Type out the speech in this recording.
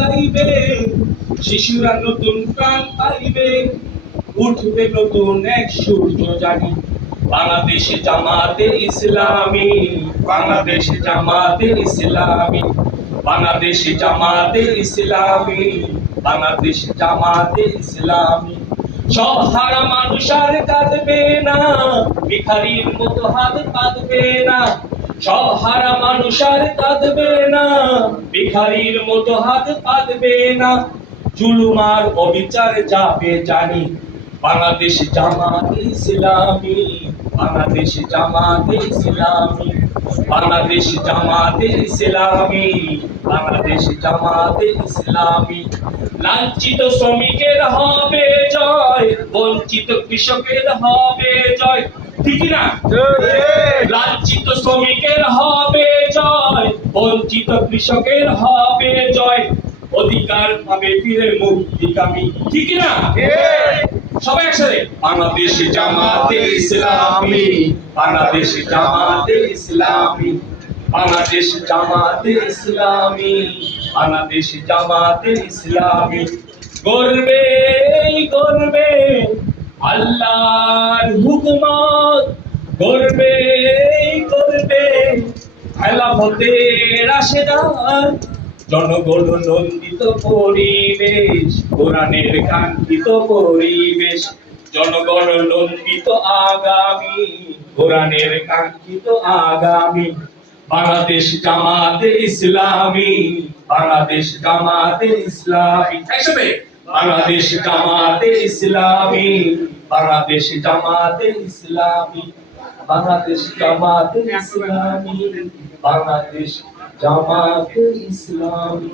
গাইবে, শিশুরা নতুন প্রাণ পাইবে, উঠবে নতুন এক সূর্য জানি। বাংলাদেশ জামাতে ইসলামী, বাংলাদেশ জামাতে ইসলামী, বাংলাদেশ জামাতে ইসলামী, বাংলাদেশ জামাতে ইসলামী। সব হারা মানুষ আর কাঁদবে না, ভিখারির মতো হাত পাতবে না। সব হারা মানুষ আর কাঁদবে না, ভিখারির মতো হাত পাতবে না। জুলুম আর অবিচার যাবে জানি। বাংলাদেশ জামাতে ইসলামী, বাংলাদেশ জামাতে ইসলামী, বাংলাদেশ জামাতে ইসলামী, বাংলাদেশ জামাতে ইসলামী। লাঞ্ছিত শ্রমিকের হবে জয়, বঞ্চিত কৃষকের হবে জয়। ঠিক না? লাঞ্ছিত শ্রমিকের হবে জয়, বঞ্চিত কৃষকের হবে জয়। অধিকার পাবে ফিরে মুক্তিকামী। ঠিক না? সবাই একসাথে। বাংলাদেশ জামাতে ইসলামী, বাংলাদেশ জামাতে ইসলামী, বাংলাদেশ জামাতে ইসলামী, বাংলাদেশ জামাতে ইসলামী। গর্বে গর্বে আল্লাহর হুকুমত, গর্বে গর্বে খেলাফতের রাশেদার। জনগণ নন্দিত পরিবেশ, কোরআনের কাঙ্ক্ষিত পরিবেশ। জনগণ নন্দিত আগামী, কোরআনের কাঙ্ক্ষিত আগামী। বাংলাদেশ জামাতে ইসলামী, বাংলাদেশ জামাতে ইসলামী। একসাথে। বাংলাদেশ জামাতে ইসলামী, বাংলাদেশ জামাতে ইসলামী, বাংলাদেশ জামাতে ইসলামী, বাংলাদেশ জামাতে ইসলামী।